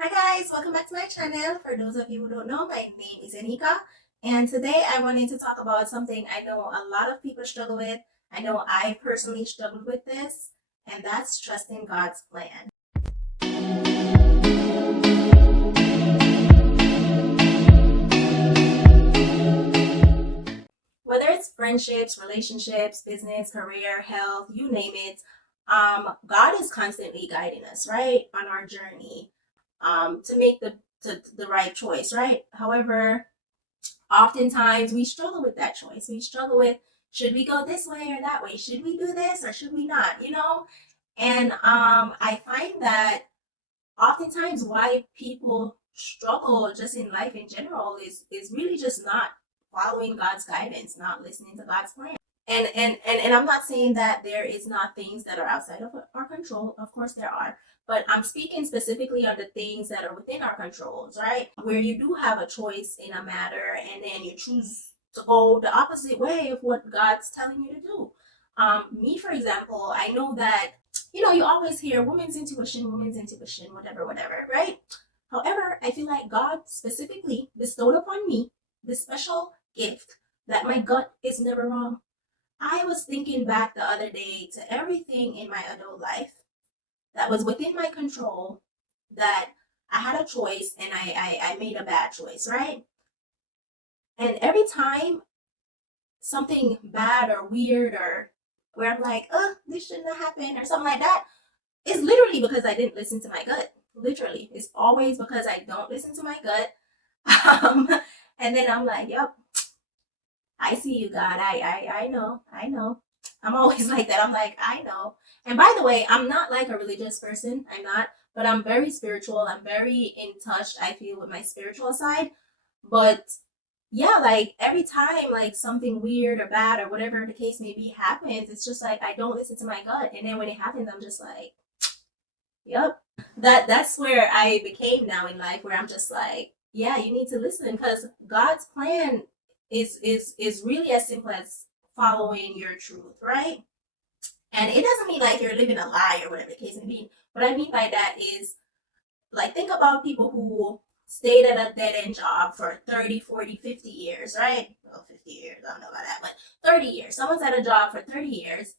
Hi guys, welcome back to my channel. For those of you who don't know, my name is Anika, and today I wanted to talk about something I know a lot of people struggle with. I know I personally struggled with this, and that's trusting God's plan. Whether it's friendships, relationships, business, career, health, you name it, God is constantly guiding us, right, on our journey, to make the right choice, right? However, oftentimes we struggle with that choice. We struggle with, should we go this way or that way? Should we do this or should we not? And I find that oftentimes why people struggle just in life in general is really just not following God's guidance, not listening to God's plan. And I'm not saying that there is not things that are outside of our control. Of course there are. But I'm speaking specifically on the things that are within our controls, right? Where you do have a choice in a matter and then you choose to go the opposite way of what God's telling you to do. Me, for example, I know that, you always hear woman's intuition, whatever, whatever, right? However, I feel like God specifically bestowed upon me this special gift that my gut is never wrong. I was thinking back the other day to everything in my adult life that was within my control, that I had a choice and I made a bad choice, right? And every time something bad or weird or where I'm like, this shouldn't have happened or something like that, it's literally because I didn't listen to my gut. Literally. It's always because I don't listen to my gut. Um, and then I'm like, yep, I see you, God. I know. I know. I'm always like that. I'm like, I know. And by the way, I'm not like a religious person. I'm not, but I'm very spiritual. I'm very in touch, I feel, with my spiritual side. But yeah, like every time like something weird or bad or whatever the case may be happens, it's just like I don't listen to my gut. And then when it happens, I'm just like, yep. That's where I became now in life, where I'm just like, yeah, you need to listen because God's plan is really as simple as following your truth, right? And it doesn't mean like you're living a lie or whatever the case may be. What I mean by that is, like, think about people who stayed at a dead end job for 30, 40, 50 years, right? Well, 50 years, I don't know about that, but 30 years. Someone's at a job for 30 years.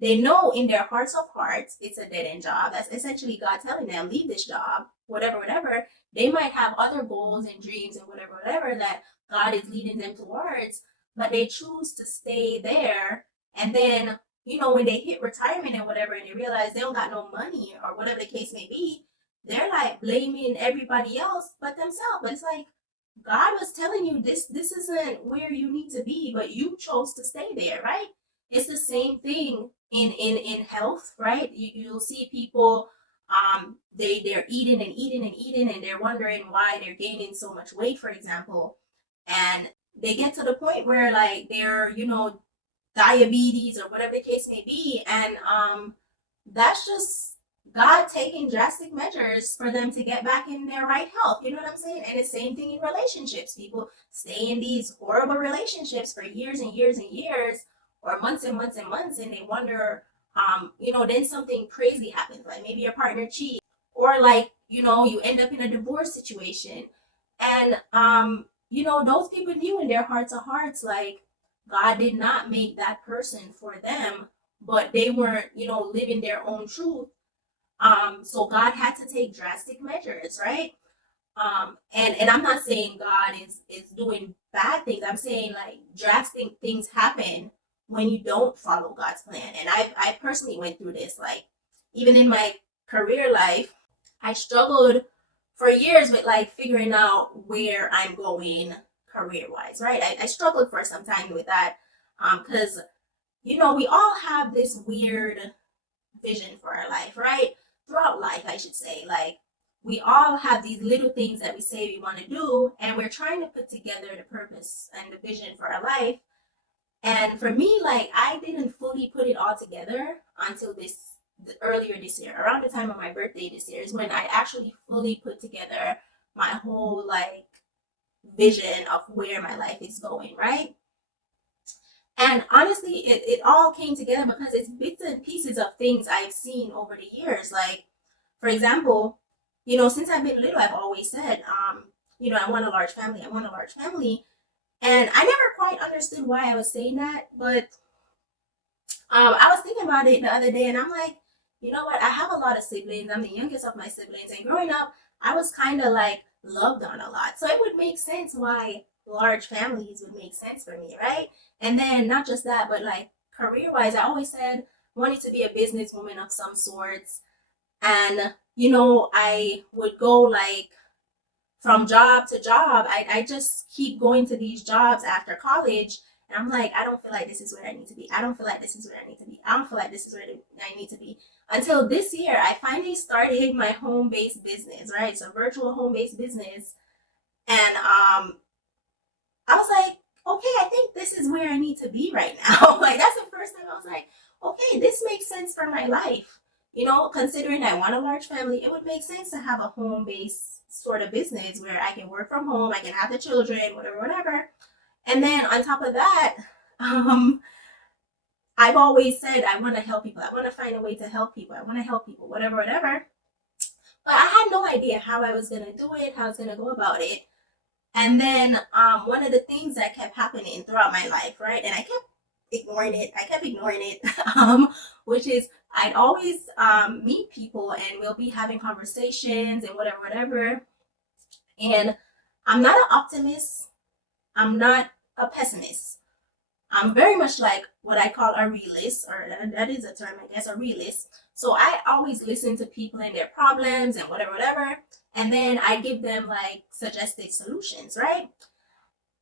They know in their hearts of hearts it's a dead end job. That's essentially God telling them, leave this job, whatever, whatever. They might have other goals and dreams and whatever, whatever that God is leading them towards, but they choose to stay there. And then, when they hit retirement and whatever, and they realize they don't got no money or whatever the case may be, they're like blaming everybody else but themselves. But it's like, God was telling you this isn't where you need to be, but you chose to stay there, right? It's the same thing in health, right? You'll see people, they're eating and eating and eating and they're wondering why they're gaining so much weight, for example. And they get to the point where like they're, diabetes or whatever the case may be. And that's just God taking drastic measures for them to get back in their right health. You know what I'm saying? And the same thing in relationships. People stay in these horrible relationships for years and years and years, or months and months and months, and they wonder, then something crazy happens, like maybe your partner cheats, or like, you end up in a divorce situation. And those people knew in their hearts of hearts, like, God did not make that person for them, but they weren't, living their own truth. So God had to take drastic measures, right? And I'm not saying God is doing bad things. I'm saying like drastic things happen when you don't follow God's plan. And I personally went through this. Like, even in my career life, I struggled for years with like figuring out where I'm going career wise, right? I struggled for some time with that. Because we all have this weird vision for our life, right? Throughout life, I should say. Like, we all have these little things that we say we want to do, and we're trying to put together the purpose and the vision for our life. And for me, like, I didn't fully put it all together until earlier this year, around the time of my birthday this year, is when I actually fully put together my whole like vision of where my life is going, right? And honestly, it all came together because it's bits and pieces of things I've seen over the years. Like, for example, since I've been little, I've always said, I want a large family. I want a large family. And I never quite understood why I was saying that, but I was thinking about it the other day, and I'm like, you know what? I have a lot of siblings. I'm the youngest of my siblings, and growing up, I was kind of like loved on a lot. So it would make sense why large families would make sense for me, right? And then not just that, but like career wise, I always said wanted to be a businesswoman of some sorts. And I would go like from job to job. I just keep going to these jobs after college. And I'm like, I don't feel like this is where I need to be. I don't feel like this is where I need to be. I don't feel like this is where I need to be. Until this year, I finally started my home based business, right? It's a virtual home based business. And I was like, okay, I think this is where I need to be right now. Like, that's the first time I was like, okay, this makes sense for my life. Considering I want a large family, it would make sense to have a home based sort of business where I can work from home, I can have the children, whatever, whatever. And then on top of that, um, I've always said I want to help people. I want to find a way to help people. I want to help people, whatever, whatever. But I had no idea how I was going to do it, how I was going to go about it. And then one of the things that kept happening throughout my life, right? And I kept ignoring it. Which is I'd always meet people and we'll be having conversations and whatever, whatever. And I'm not an optimist. I'm not a pessimist. I'm very much like what I call a realist, or that is a term, I guess, a realist. So I always listen to people and their problems and whatever, whatever. And then I give them like suggested solutions, right?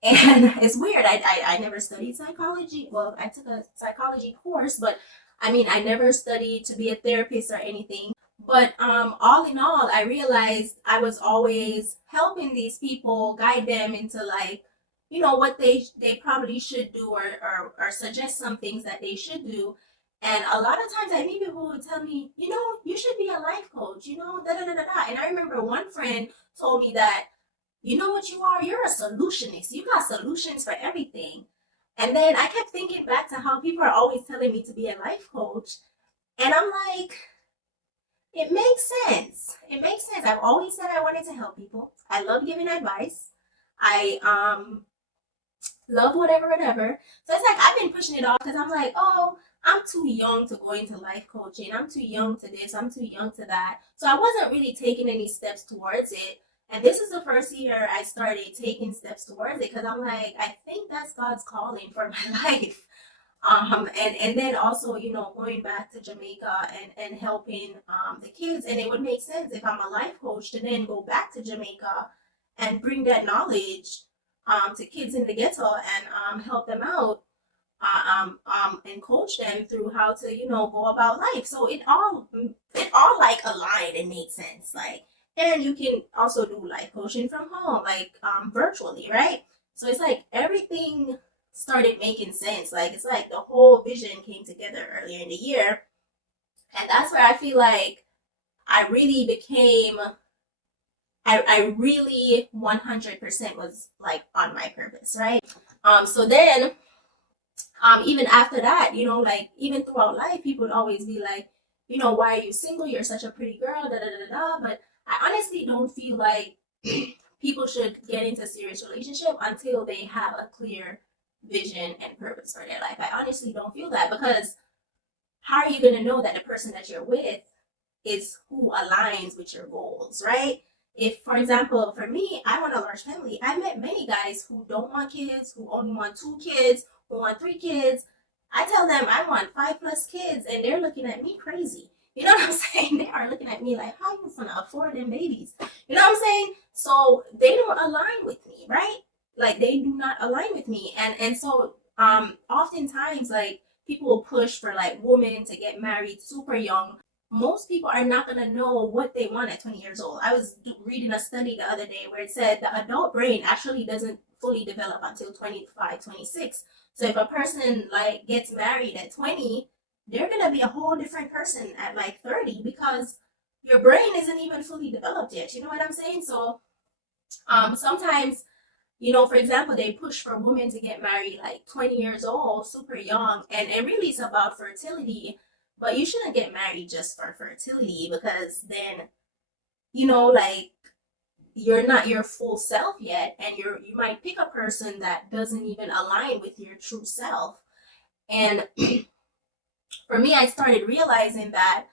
And it's weird. I never studied psychology. Well, I took a psychology course, but I mean, I never studied to be a therapist or anything. But all in all, I realized I was always helping these people, guide them into like, what they probably should do, or suggest some things that they should do. And a lot of times I meet people who would tell me, you should be a life coach, da da da da da. And I remember one friend told me that, you know what you are? You're a solutionist. You got solutions for everything. And then I kept thinking back to how people are always telling me to be a life coach. And I'm like, it makes sense. It makes sense. I've always said I wanted to help people. I love giving advice. I love whatever, whatever. So it's like I've been pushing it off because I'm like, oh, I'm too young to go into life coaching. I'm too young to this. I'm too young to that. So I wasn't really taking any steps towards it. And this is the first year I started taking steps towards it because I'm like, I think that's God's calling for my life. And then also, going back to Jamaica and helping the kids. And it would make sense if I'm a life coach to then go back to Jamaica and bring that knowledge to kids in the ghetto and help them out, and coach them through how to, go about life. So it all like aligned and made sense. Like, and you can also do life coaching from home, like virtually, right? So it's like everything started making sense. Like it's like the whole vision came together earlier in the year, and that's where I feel like I really became. I really 100% was like on my purpose, right? So then even after that, like even throughout life, people would always be like, why are you single? You're such a pretty girl, da da da da. But I honestly don't feel like people should get into a serious relationship until they have a clear vision and purpose for their life. I honestly don't feel that because how are you going to know that the person that you're with is who aligns with your goals, right? If, for example, for me, I want a large family. I met many guys who don't want kids, who only want 2 kids, who want 3 kids. I tell them I want 5+ kids, and they're looking at me crazy. You know what I'm saying? They are looking at me like, how you gonna afford them babies? You know what I'm saying? So they don't align with me, right? Like they do not align with me, and so oftentimes like people will push for like women to get married super young. Most people are not going to know what they want at 20 years old. I was reading a study the other day where it said the adult brain actually doesn't fully develop until 25, 26. So if a person like gets married at 20, they're going to be a whole different person at like 30 because your brain isn't even fully developed yet. You know what I'm saying? So sometimes, for example, they push for women to get married like 20 years old, super young, and it really is about fertility. But you shouldn't get married just for fertility because then like you're not your full self yet, and you might pick a person that doesn't even align with your true self. And for me, I started realizing that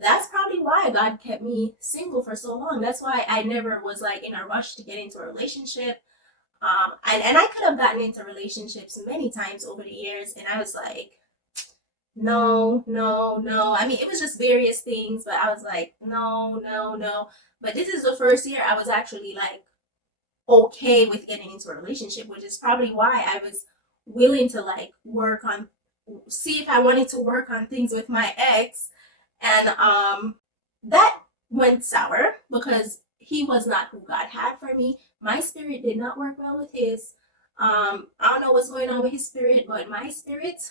that's probably why God kept me single for so long. That's why I never was like in a rush to get into a relationship. And I could have gotten into relationships many times over the years, and I was like, no, no, no. I mean, it was just various things, but I was like, no, no, no. But this is the first year I was actually like okay with getting into a relationship, which is probably why I was willing to like see if I wanted to work on things with my ex. And that went sour because he was not who God had for me. My spirit did not work well with his. I don't know what's going on with his spirit, but my spirit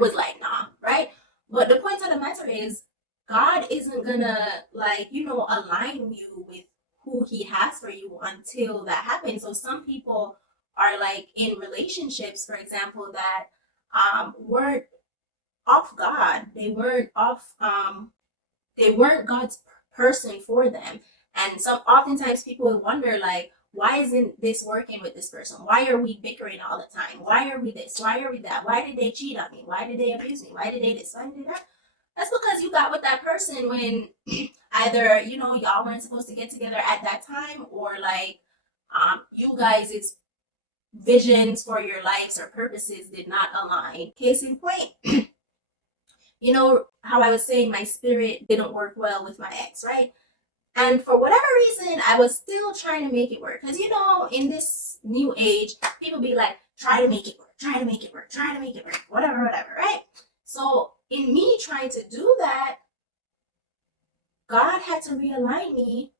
was like, nah, right? But the point of the matter is, God isn't gonna like, align you with who he has for you until that happens. So some people are like in relationships, for example, that weren't off God. They weren't God's person for them. And some oftentimes people will wonder like, why isn't this working with this person? Why are we bickering all the time? Why are we this? Why are we that? Why did they cheat on me? Why did they abuse me? Why did they this? Why did they that? That's because you got with that person when either, y'all weren't supposed to get together at that time, or like you guys' visions for your lives or purposes did not align. Case in point, how I was saying my spirit didn't work well with my ex, right? And for whatever reason, I was still trying to make it work. Because, in this new age, people be like, try to make it work, try to make it work, try to make it work, whatever, right? So, in me trying to do that, God had to realign me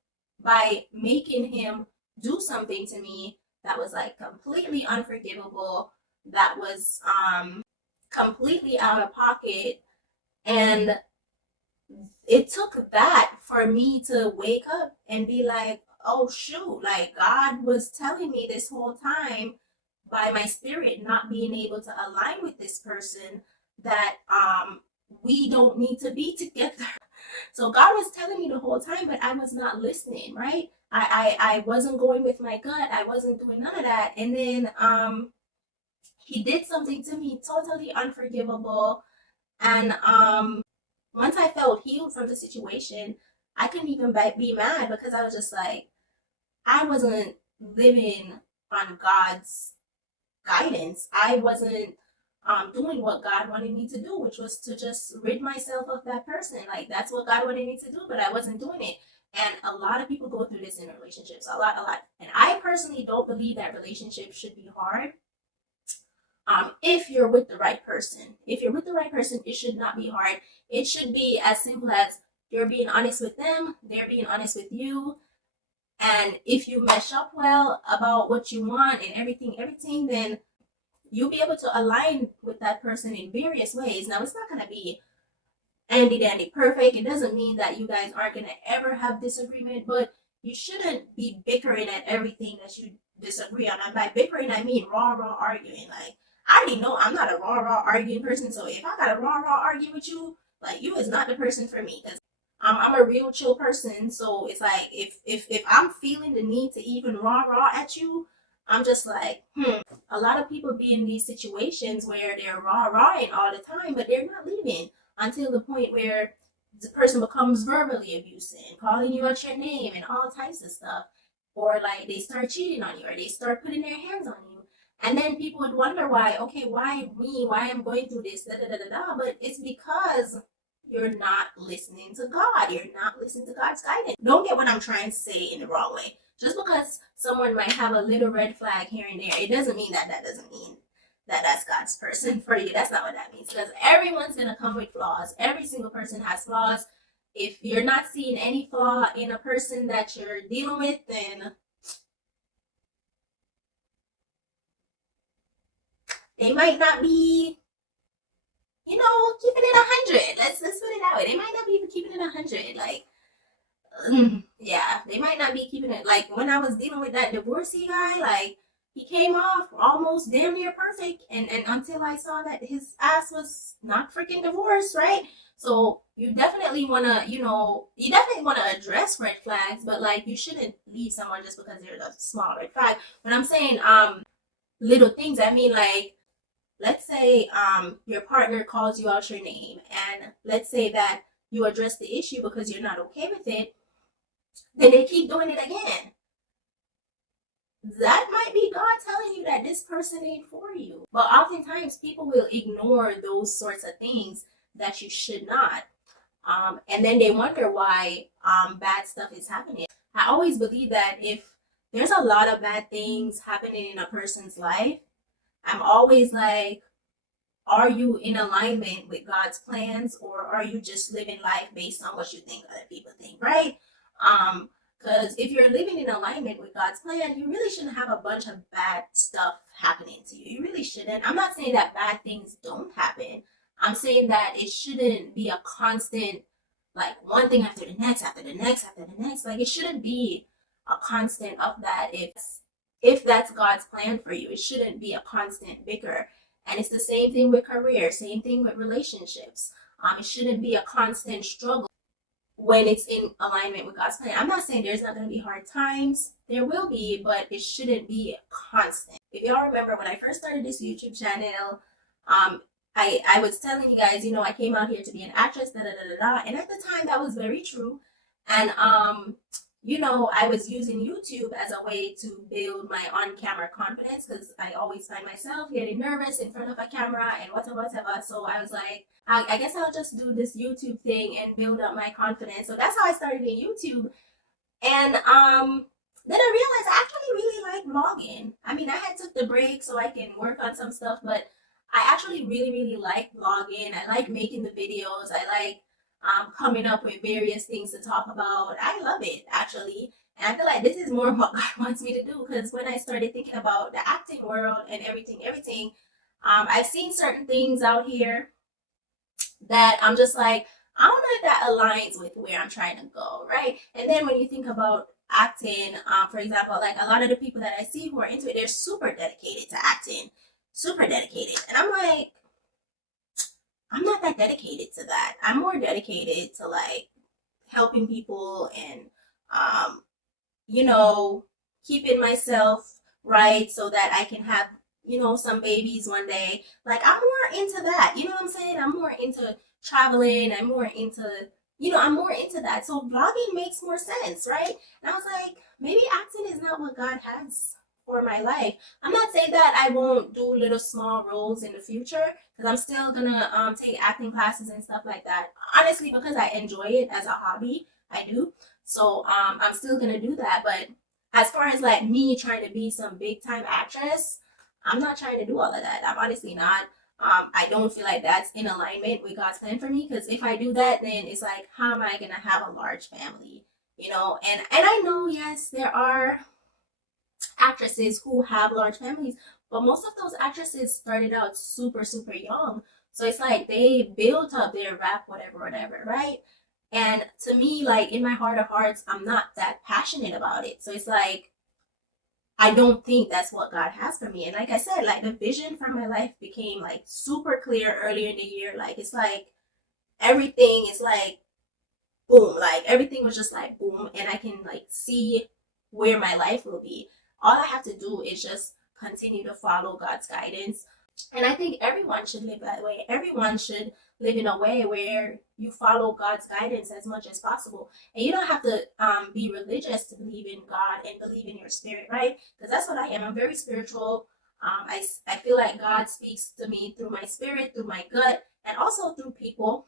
by making him do something to me that was like completely unforgivable, that was completely out of pocket. And it took that for me to wake up and be like, oh shoot, like God was telling me this whole time by my spirit not being able to align with this person that we don't need to be together. So God was telling me the whole time, but I was not listening, right? I wasn't going with my gut. I wasn't doing none of that. And then he did something to me totally unforgivable. And once I felt healed from the situation, I couldn't even be mad because I was just like, I wasn't living on God's guidance. I wasn't doing what God wanted me to do, which was to just rid myself of that person. Like that's what God wanted me to do, but I wasn't doing it. And a lot of people go through this in relationships, a lot. And I personally don't believe that relationships should be hard. If you're with the right person. If you're with the right person, it should not be hard. It should be as simple as you're being honest with them, they're being honest with you. And if you mesh up well about what you want and everything, then you'll be able to align with that person in various ways. Now, it's not going to be handy dandy perfect. It doesn't mean that you guys aren't going to ever have disagreement, but you shouldn't be bickering at everything that you disagree on. And by bickering, I mean raw arguing. Like, I already know I'm not a raw arguing person. So if I got a raw argue with you, like you is not the person for me. Because I'm a real chill person. So it's like if I'm feeling the need to even raw at you, I'm just like, a lot of people be in these situations where they're rawing all the time, but they're not leaving until the point where the person becomes verbally abusive, calling you out your name and all types of stuff. Or like they start cheating on you, or they start putting their hands on you. And then people would wonder why, okay, why me? Why I'm going through this? Da, da, da, da, da. But it's because you're not listening to God. You're not listening to God's guidance. Don't get what I'm trying to say in the wrong way. Just because someone might have a little red flag here and there, it doesn't mean that doesn't mean that that's God's person for you. That's not what that means. Because everyone's going to come with flaws. Every single person has flaws. If you're not seeing any flaw in a person that you're dealing with, then they might not be, keeping it 100. Let's put it that way. They might not be keeping it 100. Like, yeah, they might not be keeping it. Like when I was dealing with that divorcee guy, like he came off almost damn near perfect, and until I saw that his ass was not freaking divorced, right? So you definitely wanna, you definitely wanna address red flags, but like you shouldn't leave someone just because there's a small red flag. When I'm saying little things, I mean like, let's say your partner calls you out your name, and let's say that you address the issue because you're not okay with it, then they keep doing it again. That might be God telling you that this person ain't for you. But oftentimes people will ignore those sorts of things that you should not. And then they wonder why bad stuff is happening. I always believe that if there's a lot of bad things happening in a person's life, I'm always like, are you in alignment with God's plans, or are you just living life based on what you think other people think, right? Because if you're living in alignment with God's plan, you really shouldn't have a bunch of bad stuff happening to you. You really shouldn't. I'm not saying that bad things don't happen. I'm saying that it shouldn't be a constant, like one thing after the next, after the next, after the next. Like it shouldn't be a constant of that. If that's God's plan for you, it shouldn't be a constant bicker. And it's the same thing with career, same thing with relationships. It shouldn't be a constant struggle when it's in alignment with God's plan. I'm not saying there's not going to be hard times. There will be, but it shouldn't be constant. If y'all remember when I first started this YouTube channel, I was telling you guys, I came out here to be an actress, da da da da da. And at the time, that was very true. And I was using YouTube as a way to build my on-camera confidence, because I always find myself getting nervous in front of a camera and whatever. So I was like, I guess I'll just do this YouTube thing and build up my confidence. So that's how I started in YouTube. And then I realized I actually really like vlogging. I mean, I had took the break so I can work on some stuff, but I actually really, really like vlogging. I like making the videos. I like coming up with various things to talk about. I love it, actually. And I feel like this is more what God wants me to do, because when I started thinking about the acting world and everything, I've seen certain things out here that I'm just like, I don't know if that aligns with where I'm trying to go, right? And then when you think about acting, for example, like a lot of the people that I see who are into it, they're super dedicated to acting, super dedicated. And I'm like, I'm not that dedicated to that. I'm more dedicated to like helping people and, um, keeping myself right so that I can have, some babies one day. Like I'm more into that. You know what I'm saying? I'm more into traveling. I'm more into that. So vlogging makes more sense, right? And I was like, maybe acting is not what God has for my life. I'm not saying that I won't do little small roles in the future, because I'm still gonna take acting classes and stuff like that. Honestly, because I enjoy it as a hobby, I do. So I'm still gonna do that. But as far as like me trying to be some big time actress, I'm not trying to do all of that. I'm honestly not. I don't feel like that's in alignment with God's plan for me, because if I do that, then it's like, how am I gonna have a large family? And I know, yes, there are actresses who have large families, but most of those actresses started out super, super young. So it's like they built up their rap, whatever, right? And to me, like in my heart of hearts, I'm not that passionate about it. So it's like, I don't think that's what God has for me. And like I said, like the vision for my life became like super clear earlier in the year. Like it's like everything is like boom, like everything was just like boom, and I can like see where my life will be. All I have to do is just continue to follow God's guidance. And I think everyone should live that way. Everyone should live in a way where you follow God's guidance as much as possible. And you don't have to be religious to believe in God and believe in your spirit, right? Because that's what I am. I'm very spiritual. I feel like God speaks to me through my spirit, through my gut, and also through people.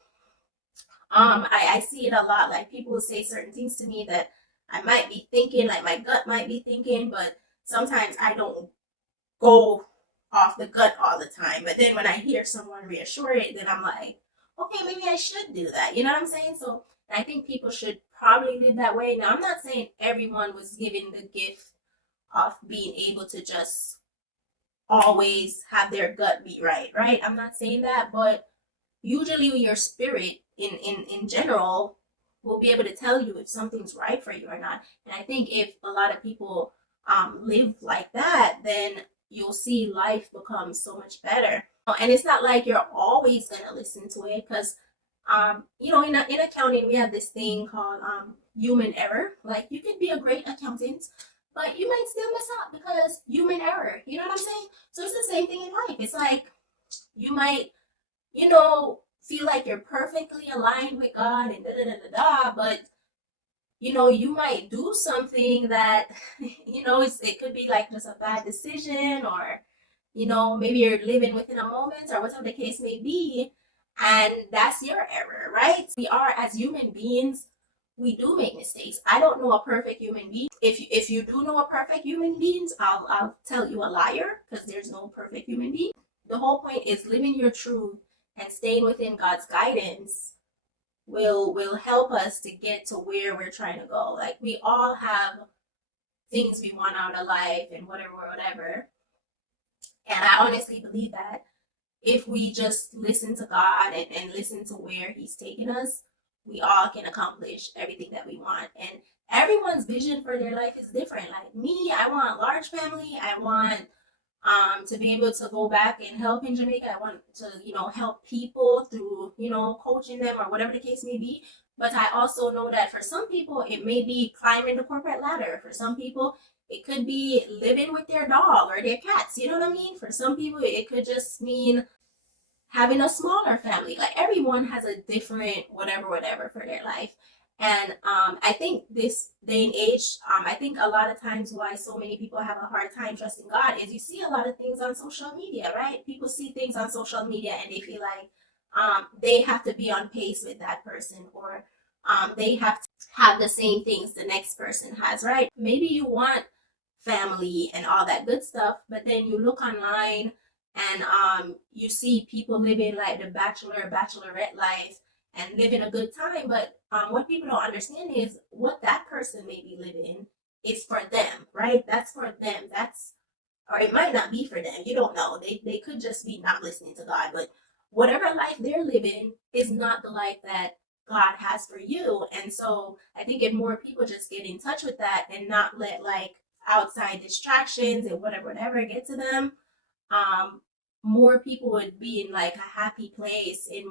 I see it a lot. Like people will say certain things to me that I might be thinking, like my gut might be thinking, but sometimes I don't go off the gut all the time. But then when I hear someone reassure it, then I'm like, okay, maybe I should do that. You know what I'm saying? So I think people should probably live that way. Now, I'm not saying everyone was given the gift of being able to just always have their gut be right, right? I'm not saying that, but usually your spirit in general will be able to tell you if something's right for you or not. And I think if a lot of people live like that, then you'll see life become so much better. And it's not like you're always gonna listen to it, because in accounting we have this thing called human error. Like, you can be a great accountant, but you might still mess up because human error. You know what I'm saying? So it's the same thing in life. It's like you might, feel like you're perfectly aligned with God and da da da da da, but you might do something that, it could be like just a bad decision, or, maybe you're living within a moment, or whatever the case may be. And that's your error, right? We are, as human beings, we do make mistakes. I don't know a perfect human being. If you do know a perfect human being, I'll tell you a liar, because there's no perfect human being. The whole point is living your truth and staying within God's guidance will help us to get to where we're trying to go. Like, we all have things we want out of life and whatever. And I honestly believe that if we just listen to God and listen to where He's taking us, we all can accomplish everything that we want. And everyone's vision for their life is different. Like me, I want a large family. I want to be able to go back and help in Jamaica. I want to, help people through, coaching them or whatever the case may be. But I also know that for some people, it may be climbing the corporate ladder. For some people, it could be living with their dog or their cats. You know what I mean? For some people, it could just mean having a smaller family. Like, everyone has a different whatever for their life. And I think this day and age, I think a lot of times why so many people have a hard time trusting God is you see a lot of things on social media, right? People see things on social media and they feel like they have to be on pace with that person, or they have to have the same things the next person has, right? Maybe you want family and all that good stuff, but then you look online and you see people living like the bachelorette life and living a good time. But what people don't understand is what that person may be living is for them, right? That's for them. Or it might not be for them. You don't know. They could just be not listening to God. But whatever life they're living is not the life that God has for you. And so I think if more people just get in touch with that and not let like outside distractions and whatever get to them, more people would be in like a happy place, in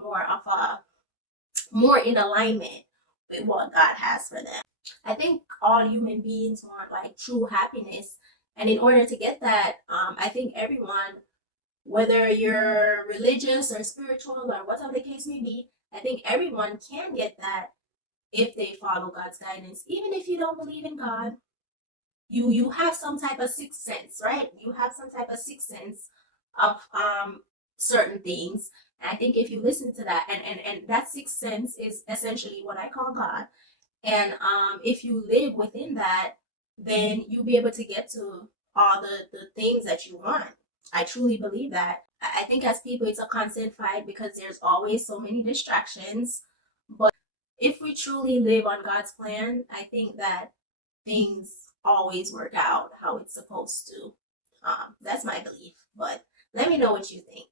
more in alignment with what God has for them. I think all human beings want like true happiness, and in order to get that, I think everyone, whether you're religious or spiritual or whatever the case may be, I think everyone can get that if they follow God's guidance. Even if you don't believe in God, you have some type of sixth sense, right? You have some type of sixth sense of certain things. And I think if you listen to that, and that sixth sense is essentially what I call God. And if you live within that, then you'll be able to get to all the things that you want. I truly believe that. I think as people, it's a constant fight because there's always so many distractions. But if we truly live on God's plan, I think that things always work out how it's supposed to. That's my belief. But let me know what you think.